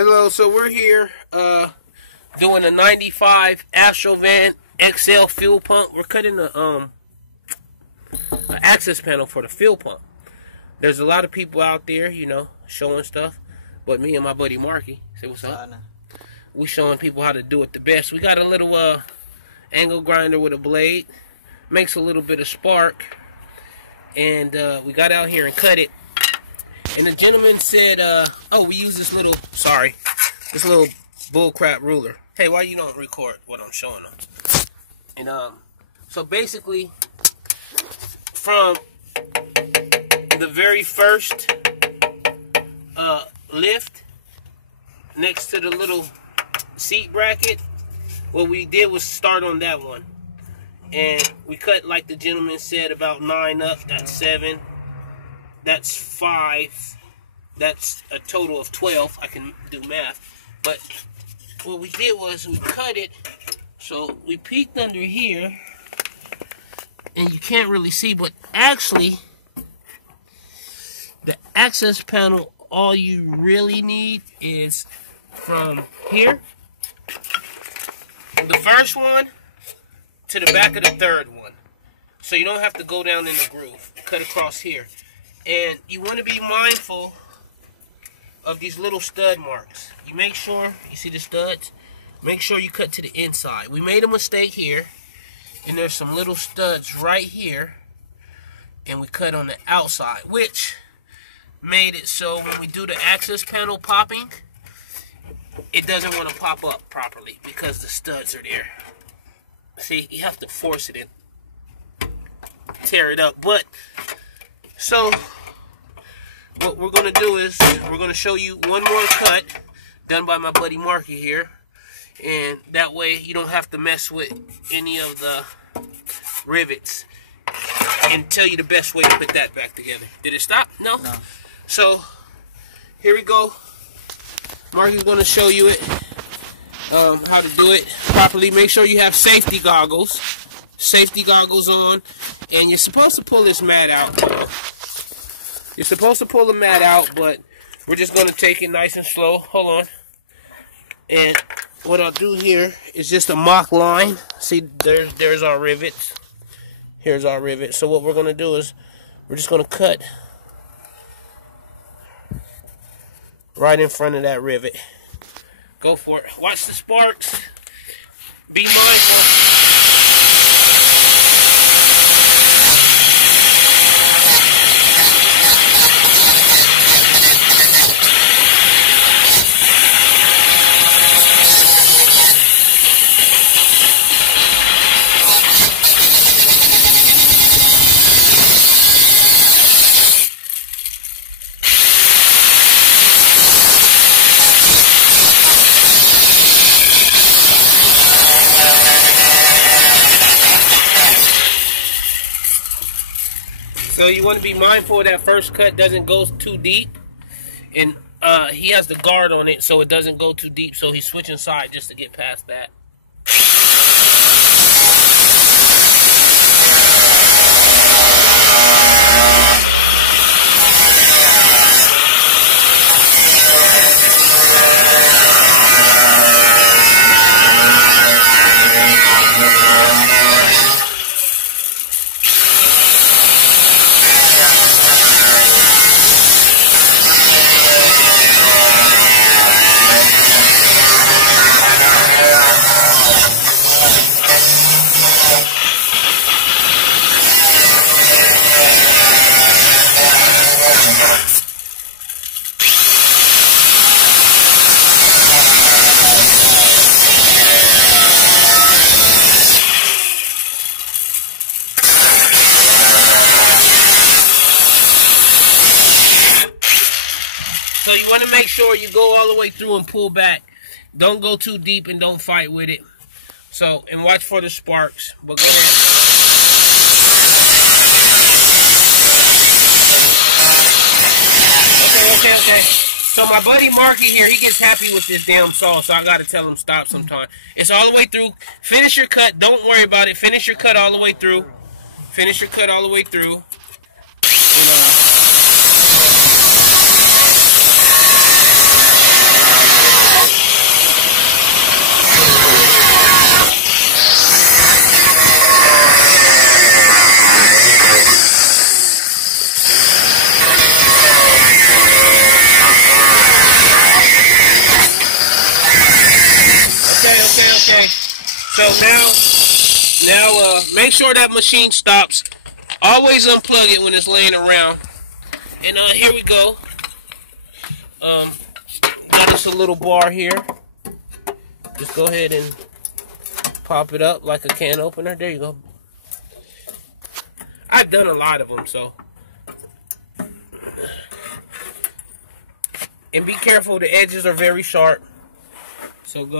Hello, so we're here doing a 95 Astro van XL fuel pump. We're cutting the access panel for the fuel pump. There's a lot of people out there, you know, showing stuff, but me and my buddy Marky, say what's up? We showing people how to do it the best. We got a little angle grinder with a blade, makes a little bit of spark, and we got out here and cut it. And the gentleman said, oh, we use this little bullcrap ruler. Hey, why you don't record what I'm showing them? And so basically, from the very first lift next to the little seat bracket, what we did was start on that one. And we cut, like the gentleman said, about 9 up. That's 7. That's 5. That's a total of 12. I can do math. But what we did was we cut it. So we peeked under here. And you can't really see. But actually, the access panel, all you really need is from here, the first one, to the back of the third one. So you don't have to go down in the groove. Cut across here. And you want to be mindful of these little stud marks. You make sure, you see the studs? Make sure you cut to the inside. We made a mistake here, and there's some little studs right here, and we cut on the outside, which made it so when we do the access panel popping, it doesn't want to pop up properly because the studs are there. See, you have to force it in, tear it up. But so what we're going to do is we're going to show you one more cut done by my buddy Marky here, and that way you don't have to mess with any of the rivets, and tell you the best way to put that back together. Did it stop? No? No. So here we go. Marky's going to show you it, how to do it properly. Make sure you have safety goggles on, and you're supposed to pull this mat out. You're supposed to pull the mat out, but we're just going to take it nice and slow. Hold on. And what I'll do here is just a mock line. See, there's our rivets. Here's our rivet. So what we're going to do is we're just going to cut right in front of that rivet. Go for it. Watch the sparks. Be mindful. So you want to be mindful that first cut doesn't go too deep, and he has the guard on it so it doesn't go too deep, so he's switching side just to get past that. So you want to make sure you go all the way through and pull back. Don't go too deep and don't fight with it. So, and watch for the sparks. But go ahead. Okay. So my buddy Marky here, he gets happy with this damn saw, so I got to tell him stop sometime. It's all the way through. Finish your cut. Don't worry about it. Finish your cut all the way through. Finish your cut all the way through. now make sure that machine stops. Always unplug it when it's laying around. And here we go. Got us a little bar here. Just go ahead and pop it up like a can opener. There you go. I've done a lot of them, so. And be careful, the edges are very sharp. So go,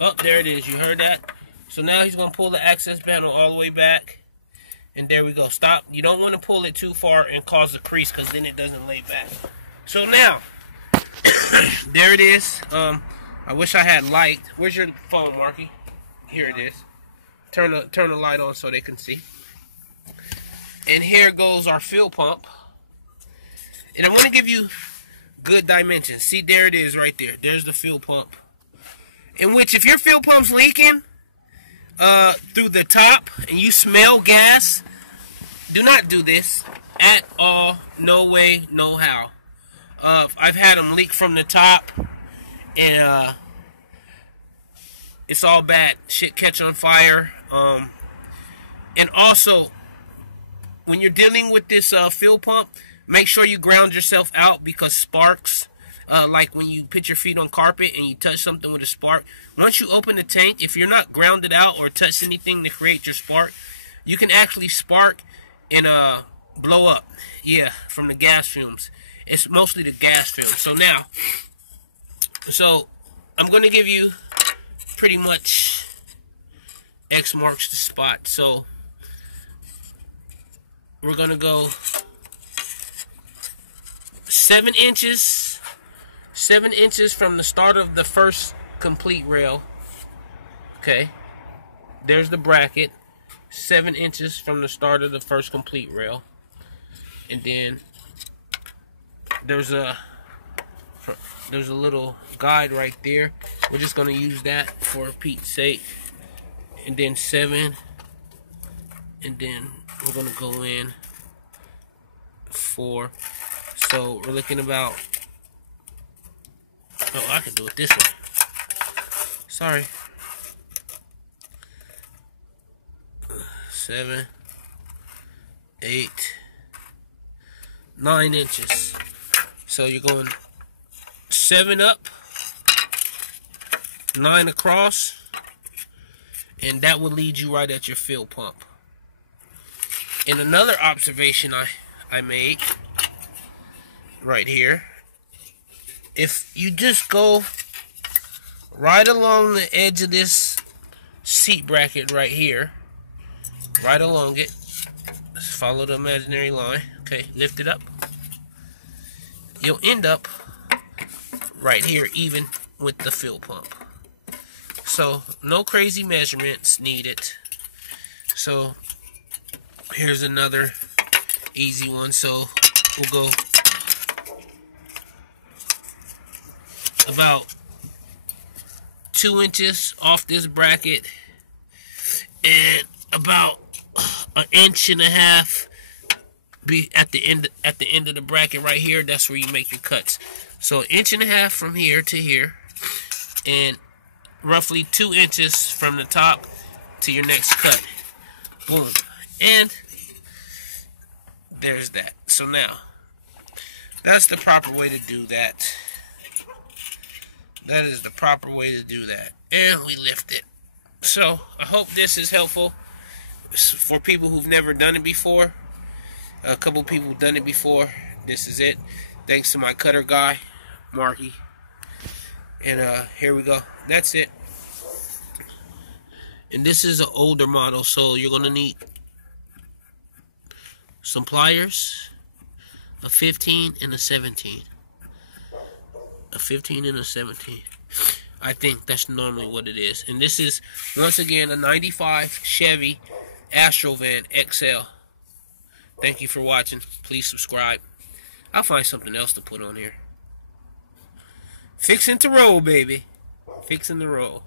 oh, there it is, you heard that? So now he's gonna pull the access panel all the way back. And there we go, stop. You don't wanna pull it too far and cause a crease, because then it doesn't lay back. So now, there it is. I wish I had light. Where's your phone, Marky? Here it is. Turn the light on so they can see. And here goes our fuel pump. And I want to give you good dimensions. See, there it is right there. There's the fuel pump. In which, if your fuel pump's leaking through the top and you smell gas, do not do this at all. No way, no how. I've had them leak from the top, and it's all bad. Shit catch on fire. And also, when you're dealing with this fuel pump, make sure you ground yourself out, because sparks, like when you put your feet on carpet and you touch something with a spark, once you open the tank, if you're not grounded out or touch anything to create your spark, you can actually spark and blow up. Yeah, from the gas fumes. It's mostly the gas fumes. So now, I'm going to give you pretty much X marks the spot. So we're going to go 7 inches from the start of the first complete rail. Okay, there's the bracket. 7 inches from the start of the first complete rail. And then there's a little guide right there. We're just going to use that for Pete's sake. And then 7. And then we're going to go in 4. So we're looking about, oh, I could do it this way. Sorry. 7, 8, 9 inches. So you're going 7 up, 9 across, and that will lead you right at your fuel pump. And another observation I made right here, if you just go right along the edge of this seat bracket right here, right along it, just follow the imaginary line, okay, lift it up, you'll end up right here even with the fuel pump. So no crazy measurements needed. So here's another easy one. So we'll go about 2 inches off this bracket and about 1.5 inches be at the end of the bracket right here. That's where you make your cuts. So 1.5 inches from here to here, and roughly 2 inches from the top to your next cut. Boom. And there's that. So now, that's the proper way to do that. That is the proper way to do that. And we lift it. So I hope this is helpful for people who've never done it before. A couple people have done it before. This is it. Thanks to my cutter guy, Marky. And here we go. That's it. And this is an older model, so you're going to need some pliers, a 15 and a 17. A 15 and a 17. I think that's normally what it is. And this is, once again, a 95 Chevy Astro van XL. Thank you for watching. Please subscribe. I'll find something else to put on here. Fixing to roll, baby. Fixing to roll.